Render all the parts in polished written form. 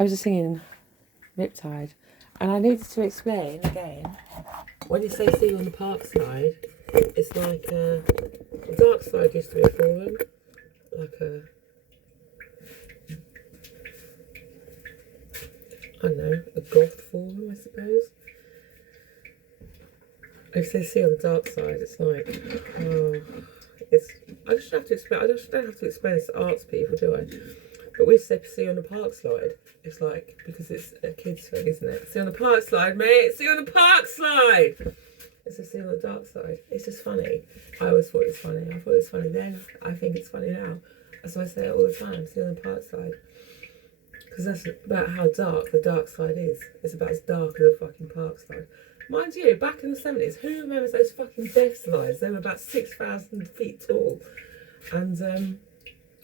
I was just singing Riptide, and I needed to explain again. When you say see you on the park side, it's like the dark side used to be a forum, like a, I don't know, a goth forum, I suppose. If they see on the dark side, it's like, oh, I just have to explain. I just don't have to explain this to arts people, do I? But we say see on the park slide. It's like, because it's a kid's thing, isn't it? See on the park slide, mate. See on the park slide. It's a see on the dark side. It's just funny. I always thought it was funny. I thought it was funny then. I think it's funny now. That's why I say it all the time. See on the park slide. Because that's about how dark the dark side is. It's about as dark as a fucking park slide. Mind you, back in the 70s, who remembers those fucking death slides? They were about 6,000 feet tall and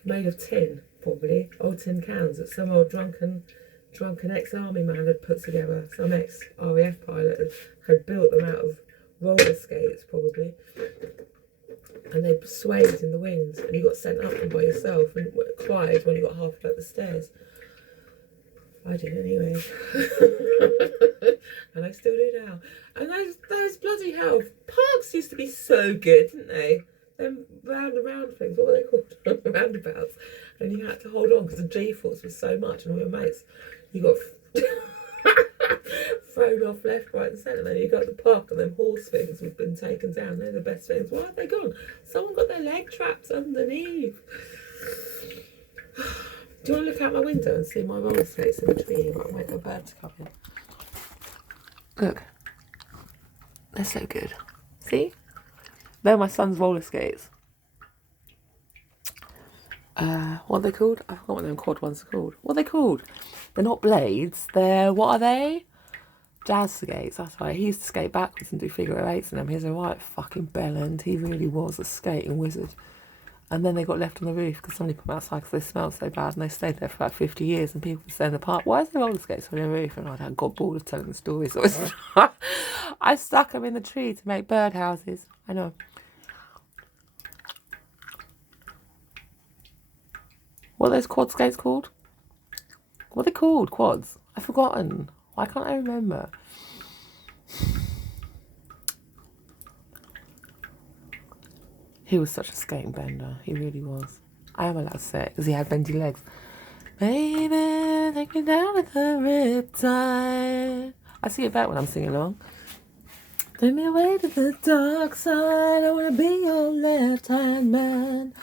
made of tin, probably, old tin cans that some old drunken ex-army man had put together. Some ex-RAF pilot had built them out of roller skates, probably. And they swayed in the wind, and you got sent up them by yourself and cried when you got halfway up the stairs. I did anyway. And I still do now. And those bloody hell parks used to be so good, didn't they? Them round and round things, what were they called? Roundabouts. And you had to hold on because the G-force was so much, and all your mates, you got thrown off left, right and centre. Then you got the park and them horse things have been taken down. They're the best things. Why have they gone? Someone got their leg trapped underneath. Do you want to look out my window and see my roller skates in the tree? I'll wait for a bird to come in. Look. They're so good. See? They're my son's roller skates. What are they called? I forgot what them quad ones are called. What are they called? They're not blades. They're, what are they? Jazz skates, that's right. He used to skate backwards and do figure eights in them. He's a right fucking bellend. He really was a skating wizard. And then they got left on the roof because somebody put them outside because they smelled so bad, and they stayed there for about 50 years, and people would say in the park, why is there roller skates on the roof? And I got bored of telling the story, so I stuck them in the tree to make birdhouses. I know. What are those quad skates called? What are they called, quads? I've forgotten. Why can't I remember? He was such a skating bender. He really was. I am allowed to say it because he had bendy legs. Baby, take me down at the riptide. I see it back when I'm singing along. Take me away to the dark side. I want to be your left-hand man.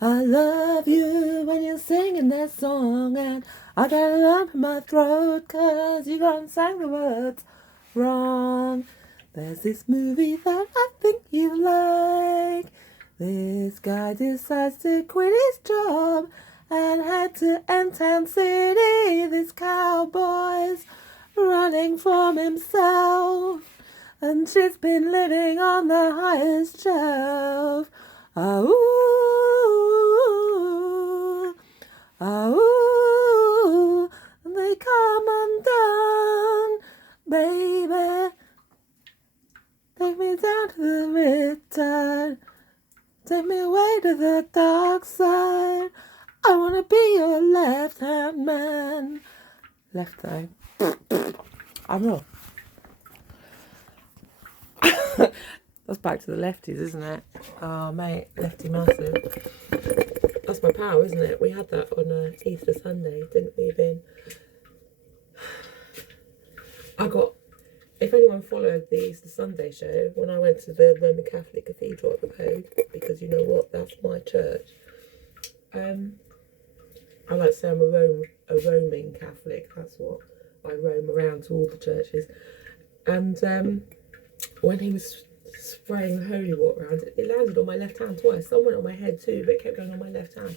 I love you when you're singing that song, and I got a lump in my throat because you gone sang the words wrong. There's this movie that I think you like. This guy decides to quit his job and head to N-Town City. This cowboy's running from himself, and she's been living on the highest shelf. Ah-ooh, ah-ooh, they come undone, baby. Take me down to the riptide. Take me away to the dark side. I want to be your left-hand man. Left side. I'm not. That's back to the lefties, isn't it? Oh, mate, lefty massive. That's my pal, isn't it? We had that on Easter Sunday, didn't we, Ben? If anyone followed the Easter Sunday show, when I went to the Roman Catholic Cathedral at the Code, because you know what, that's my church. I like to say I'm a roaming Catholic. That's what I roam around to all the churches. And when he was spraying the holy water around, it landed on my left hand twice. Some went on my head too, but it kept going on my left hand.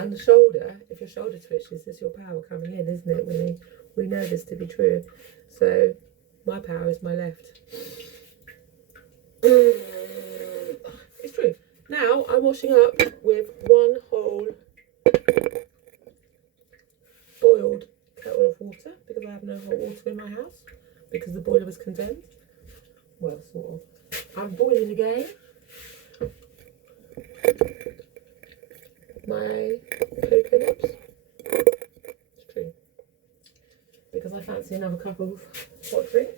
And the shoulder, if your shoulder twitches, it's your power coming in, isn't it? We know this to be true. So my power is my left. It's true. Now I'm washing up with one whole boiled kettle of water because I have no hot water in my house because the boiler was condemned. Well, sort of. I'm boiling again my coconuts. It's true. fancy another cup of hot drink.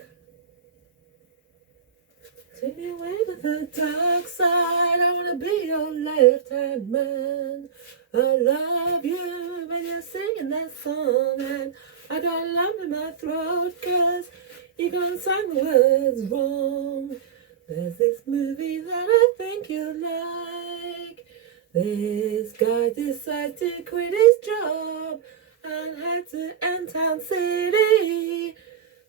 Take me away to the dark side. I wanna be your left-hand man. I love you when you're singing that song, and I got a lump in my throat 'cause you gonna sing the words wrong. There's this movie that I think you like. This guy decides to quit his job and head to N-Town City.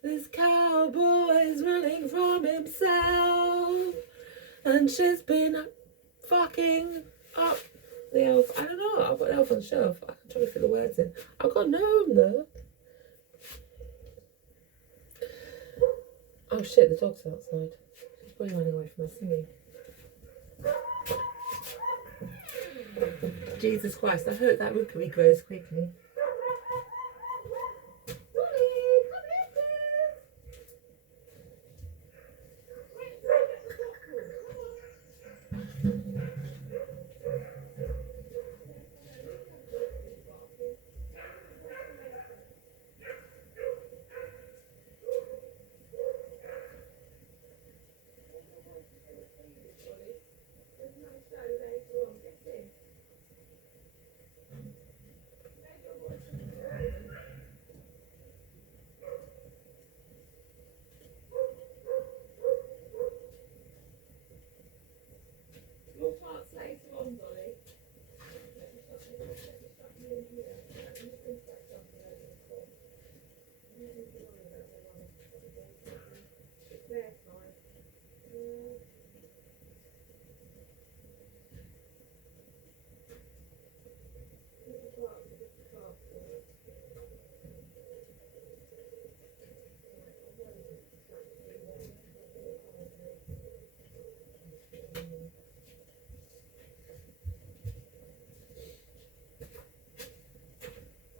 This cowboy's running from himself, and she's been fucking up the elf. I don't know. I've got an elf on the shelf. I can try to fit the words in. I've got no there. Oh shit! The dog's outside. She's probably running away from us singing. Jesus Christ! I hope that rookery grows quickly.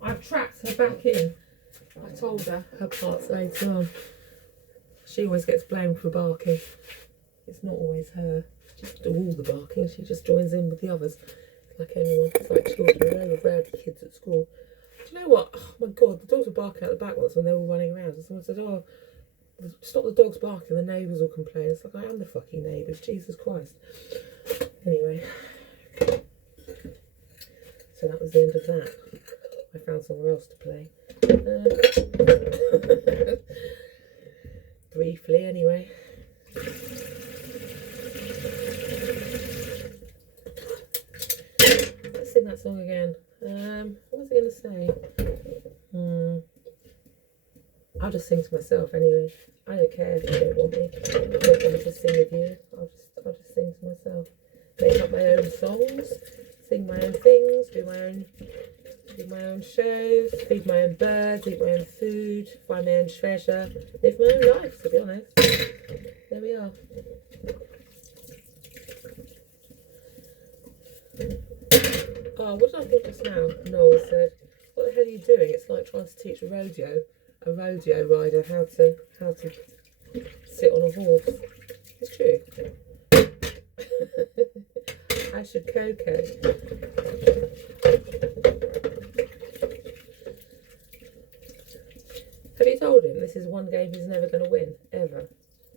I've trapped her back in. I told her part's later on. She always gets blamed for barking. It's not always her. She doesn't do all the barking. She just joins in with the others, like anyone. It's like children. They're all rowdy kids at school. Do you know what? Oh my God, the dogs were barking out the back once when they were all running around. And someone said, "Oh, stop the dogs barking." The neighbours will complain. It's like, I am the fucking neighbours. Jesus Christ. Anyway. So that was the end of that. I found somewhere else to play. Briefly, anyway. Let's sing that song again. What was I going to say? I'll just sing to myself anyway. I don't care if you don't want me. I don't want me to sing with you. I'll just sing to myself. Make up my own songs, sing my own things, do my own shows, feed my own birds, eat my own food, find my own treasure, live my own life, to be honest. There we are. Oh, what did I think just now? Noel said, "What the hell are you doing? It's like trying to teach a rodeo rider how to sit on a horse." It's true. I should Coco. Have you told him this is one game he's never going to win? Ever.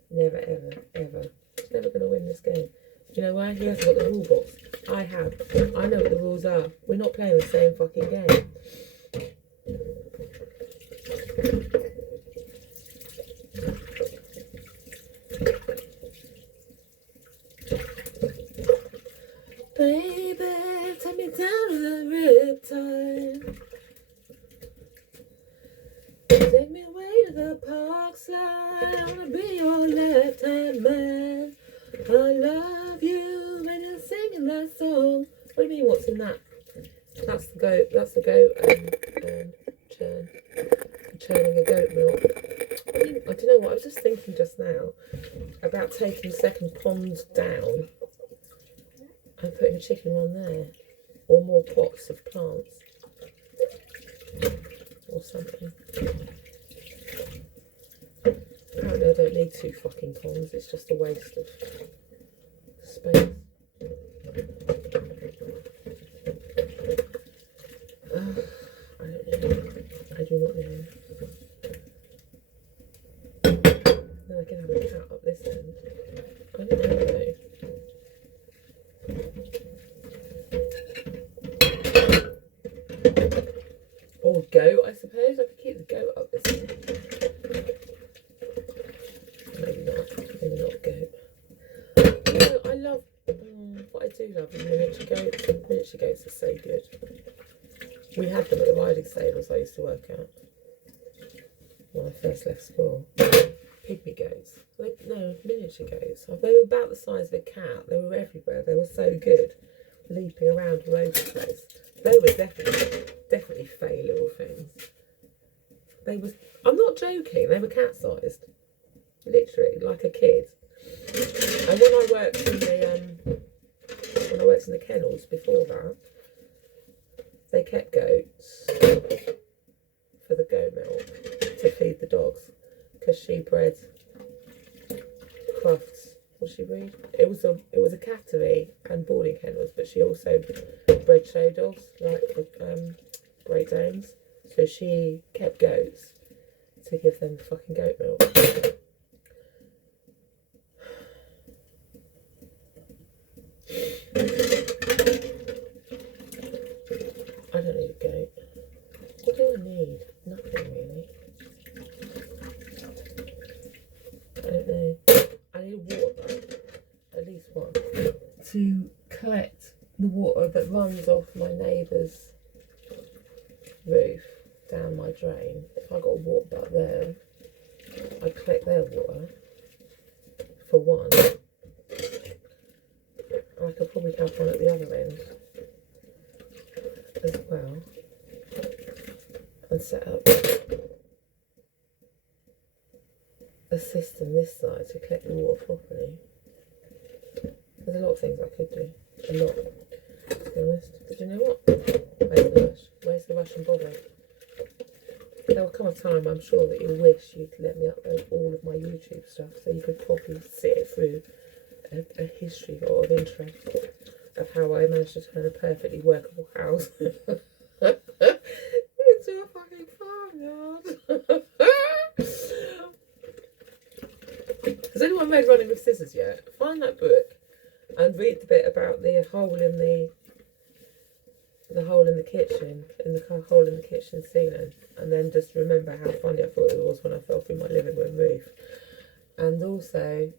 Never, ever, ever. He's never going to win this game. Do you know why? He hasn't got the rule box. I have. I know what the rules are. We're not playing the same fucking game. Baby, take me down to the riptide. Take me away to the park slide. I wanna be your left-hand man. I love you when you're singing that song. What do you mean, what's in that? That's the goat. That's the goat churn. Churning a goat milk. I don't know what, I was just thinking just now about taking second pond down and putting a chicken on there, or more pots of plants, or something. Apparently I don't need 2 fucking ponds, it's just a waste of space. I don't know. I do not know. goat, I suppose. I could keep the goat up this end. Maybe not goat. No, I love, what I do love is miniature goats. Miniature goats are so good. We had them at the riding stables I used to work at when I first left school. Pygmy goats. No, miniature goats. They were about the size of a cat. They were everywhere. They were so good. Leaping around all over the place. They were definitely fey little things. I'm not joking, they were cat-sized. Literally, like a kid. And when I worked in the kennels before that, they kept goats for the goat milk to feed the dogs. Because she bred Crufts. What she breed? It was a cattery and boarding kennels, but she also bred show dogs, like Great Danes. So she kept goats to give them fucking goat milk. I don't need a goat. What do I need? Nothing really. I don't know. I need water, at least one, to collect the water that runs off my neighbour's roof down my drain. If I got a water butt there, I'd collect their water for one. And I could probably have one at the other end as well. And set up a system this side to collect the water properly. There's a lot of things I could do. A lot, to be honest. But you know what? Where's the rush and bother? There will come a time, I'm sure, that you'll wish you'd let me upload all of my YouTube stuff so you could probably sit through a history or of interest of how I managed to turn a perfectly workable house into a fucking farmyard. Has anyone read Running with Scissors yet? Find that book and read the bit about the hole in the hole in the kitchen, hole in the kitchen ceiling, and then just remember how funny I thought it was when I fell through my living room roof. And also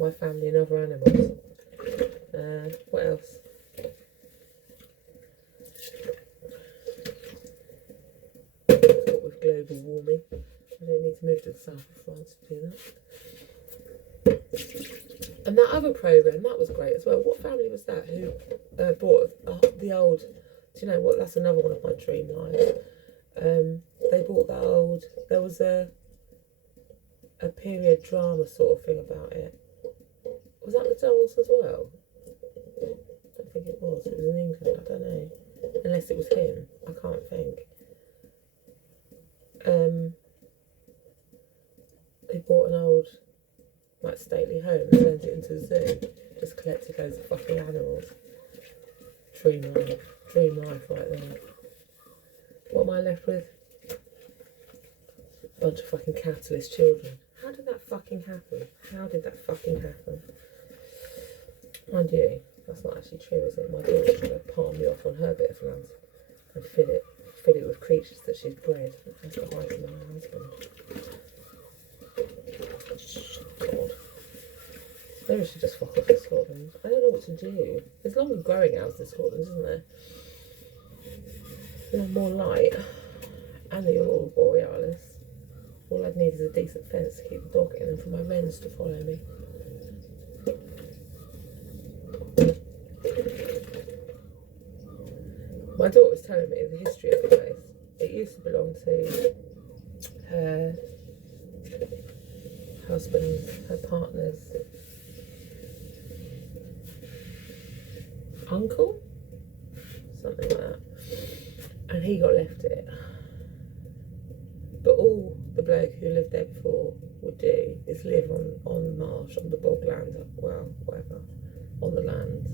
my family and other animals. What else? What with global warming. I don't need to move to the south of France to do that. And that other programme, that was great as well. What family was that who bought the old, do you know what, that's another one of my dream lives. They bought that old, there was a period drama sort of thing about it. Was that the Dolls as well? I don't think it was. It was in England, I don't know. Unless it was him, I can't think. They bought an old, like, stately home and turned it into a zoo. Just collected loads of fucking animals. Dream life right there. What am I left with? A bunch of fucking capitalist children. How did that fucking happen? How did that fucking happen? Mind you, that's not actually true, is it? My daughter's trying to palm me off on her bit of land and fill it with creatures that she's bred. That's the height of my husband. God. Maybe I should just fuck off to Scotland. I don't know what to do. There's longer growing hours in Scotland, isn't there? There's more light. And the Aurora Borealis. All I'd need is a decent fence to keep the dog in and for my wrens to follow me. My daughter was telling me the history of the place. It used to belong to her husband, her partner's uncle, something like that, and he got left it. But all the bloke who lived there before would do is live on the marsh, on the bog land, well, whatever, on the land,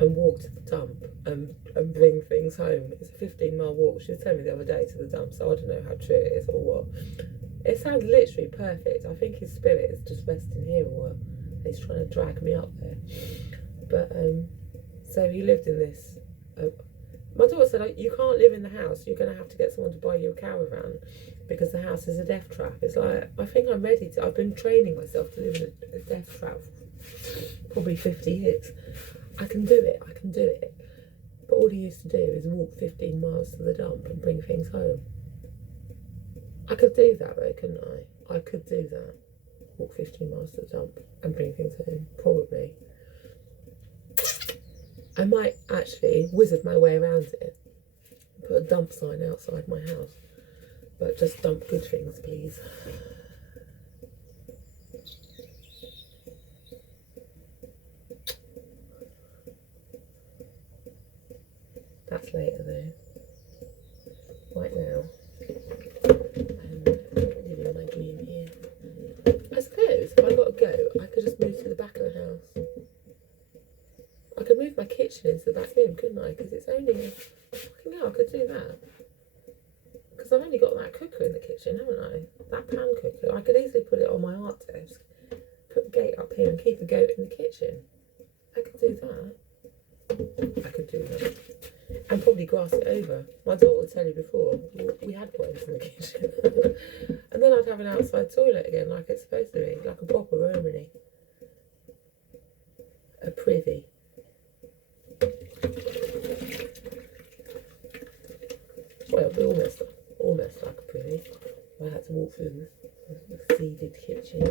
and walk to the dump and bring things home. It's a 15-mile walk. She was telling me the other day to the dump, so I don't know how true it is or what. It sounds literally perfect. I think his spirit is just resting here or what. He's trying to drag me up there. But so he lived in this My daughter said, like, you can't live in the house. You're going to have to get someone to buy you a caravan because the house is a death trap. It's like, I think I'm ready to. I've been training myself to live in a death trap for probably 50 years. I can do it. I can do it. But all he used to do is walk 15 miles to the dump and bring things home. I could do that though, couldn't I? I could do that. Walk 15 miles to the dump and bring things home. Probably. I might actually wizard my way around it. Put a dump sign outside my house. But just dump good things, please. That's later though. Right now, I'm living my dream here. I suppose if I got to go, I could just move to the back of the house. I could move my kitchen into the back room, couldn't I? Because it's only, fucking hell, I could do that. Because I've only got that cooker in the kitchen, haven't I? That pan cooker. I could easily put it on my art desk, put a gate up here and keep a goat in the kitchen. I could do that. I could do that. And probably grass it over. My daughter would tell you before, we had goats in the kitchen. And then I'd have an outside toilet again, like it's supposed to be, like a proper roomany. A privy. Well, it'll be almost like a privy. I had to walk through the seeded kitchen.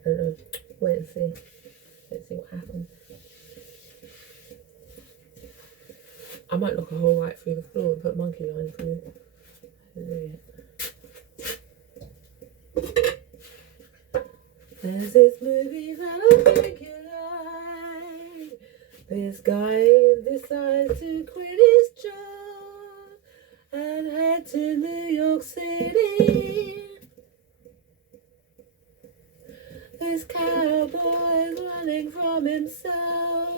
I don't know. Wait and see. Let's see what happens. I might knock a hole right through the floor and put monkey line through. There's this movie that I think you like. This guy decides to quit his job and head to New York City. This cowboy's running from himself.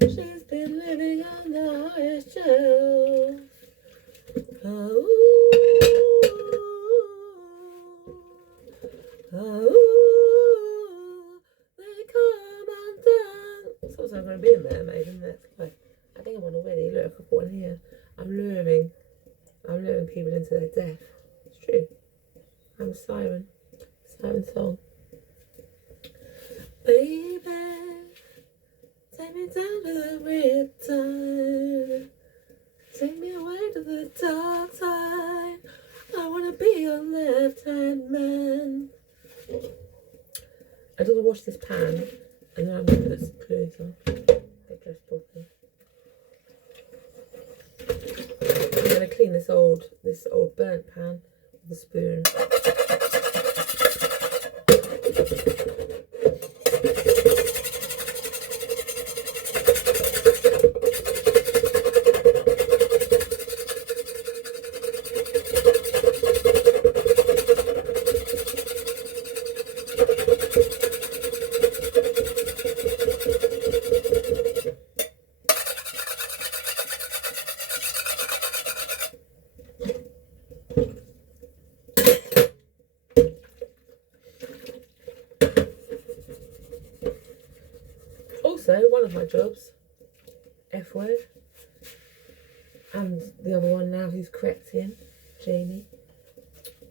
She's been living on the highest shelf. Oh, oh, they come undone. So I'm going to be a mermaid, isn't it? Like, I think I'm on already. Look, I've got one here. I'm luring people into their death. It's true. I'm a siren. Siren song. Baby, take me down to the riptide. Take me away to the dark side. I wanna be your left-hand man. I don't wash this pan, and then I'm gonna put some clothes on. Get dressed properly. I'm gonna clean this old burnt pan with a spoon. Also, one of my jobs, F word, and the other one now who's crept in, Jamie,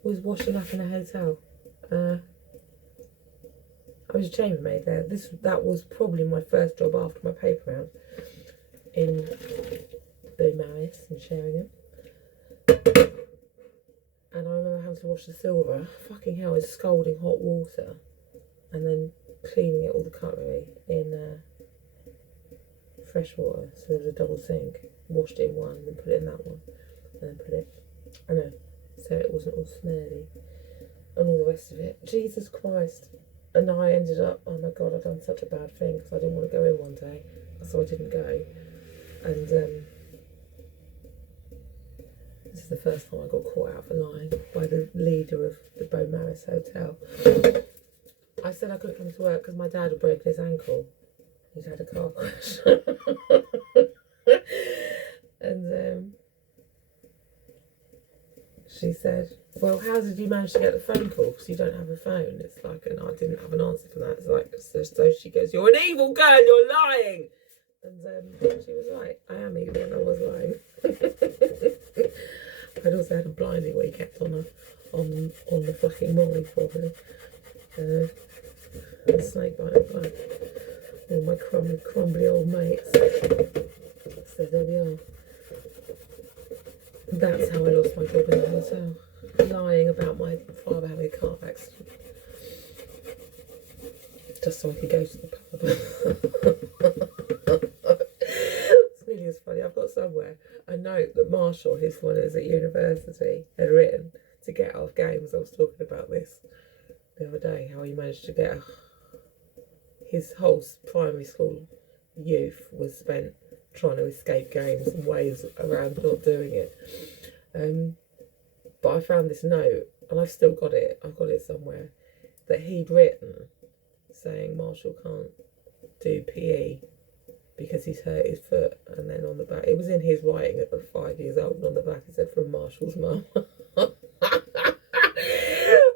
was washing up in a hotel. I was a chambermaid there. That was probably my first job after my paper round in Beaumaris in Sheringham. And I remember having to wash the silver, fucking hell, in scalding hot water, and then cleaning it all the cutlery in fresh water. So there was a double sink. Washed it in one, then put it in that one, and then put it. I know, so it wasn't all smelly, and all the rest of it. Jesus Christ! And I ended up, oh my God, I'd done such a bad thing because I didn't want to go in one day, so I didn't go. And this is the first time I got caught out for lying by the leader of the Beaumaris Hotel. I said I couldn't come to work because my dad had broken his ankle. He'd had a car crash. And she said, well, how did you manage to get the phone call? Because you don't have a phone. It's like, and I didn't have an answer for that. It's like, so she goes, you're an evil girl, you're lying. And she was right. I am evil and I was lying. I'd also had a blinding where he kept on the fucking molly probably. And snake biting blood. All my crumbly old mates. So there we are. That's how I lost my job in the hotel. Lying about my father having a car accident. Just so I could go to the pub. It's really as funny. I've got somewhere a note that Marshall, who's the one who's at university, had written to get off games. I was talking about this the other day, how he managed to get his whole primary school youth was spent trying to escape games and ways around not doing it. But I found this note, and I've still got it. I've got it somewhere, that he'd written saying Marshall can't do PE because he's hurt his foot. And then on the back, it was in his writing at 5 years old, and on the back it said, from Marshall's mum.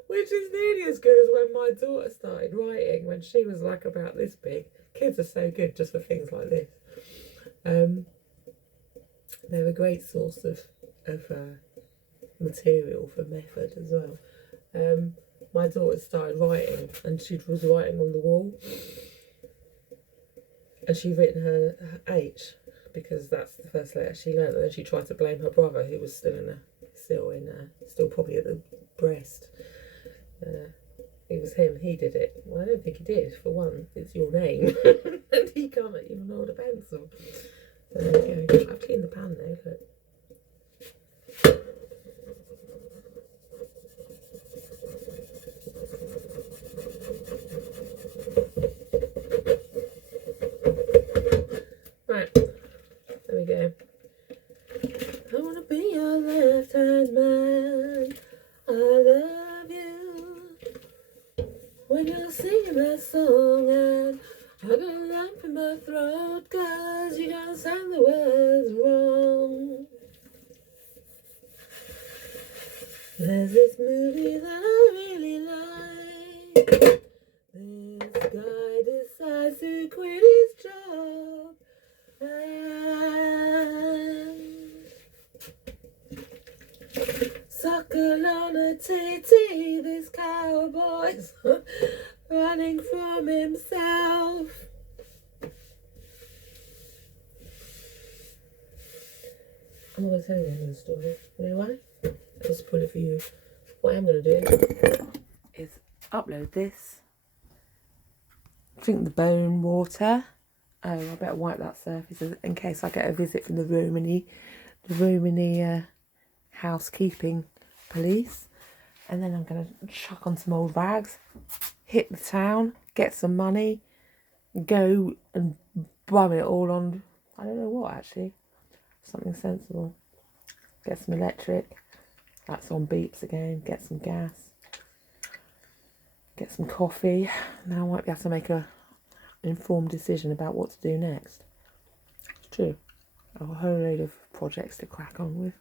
Which is nearly as good as when my daughter started writing when she was like about this big. Kids are so good just for things like this. They're a great source of material for method as well. My daughter started writing, and she was writing on the wall, and she'd written her H because that's the first letter she learned. And then she tried to blame her brother, who was still probably at the breast. It was him. He did it. Well, I don't think he did. For one, it's your name, and he can't even hold a pencil. So there we go. I've cleaned the pan though. Look. Right, there we go. I wanna be your left-hand man. I love you. When you're singing that song, and I got a lump in my throat, 'cause you don't sound the words wrong. There's this movie that I really like. This guy decides to quit his job and suckle on a titty. This cowboy's running from himself. I'm not going to tell you the end of the story. You know why? I'll spoil it for you. What I'm going to do is upload this, drink the bone water. Oh, I better wipe that surface in case I get a visit from the Romany housekeeping police. And then I'm going to chuck on some old rags, hit the town, get some money, go and bum it all on, I don't know what actually, something sensible. Get some electric, that's on beeps again, get some gas, get some coffee. Now I might be able to make an informed decision about what to do next. It's true, a whole load of projects to crack on with.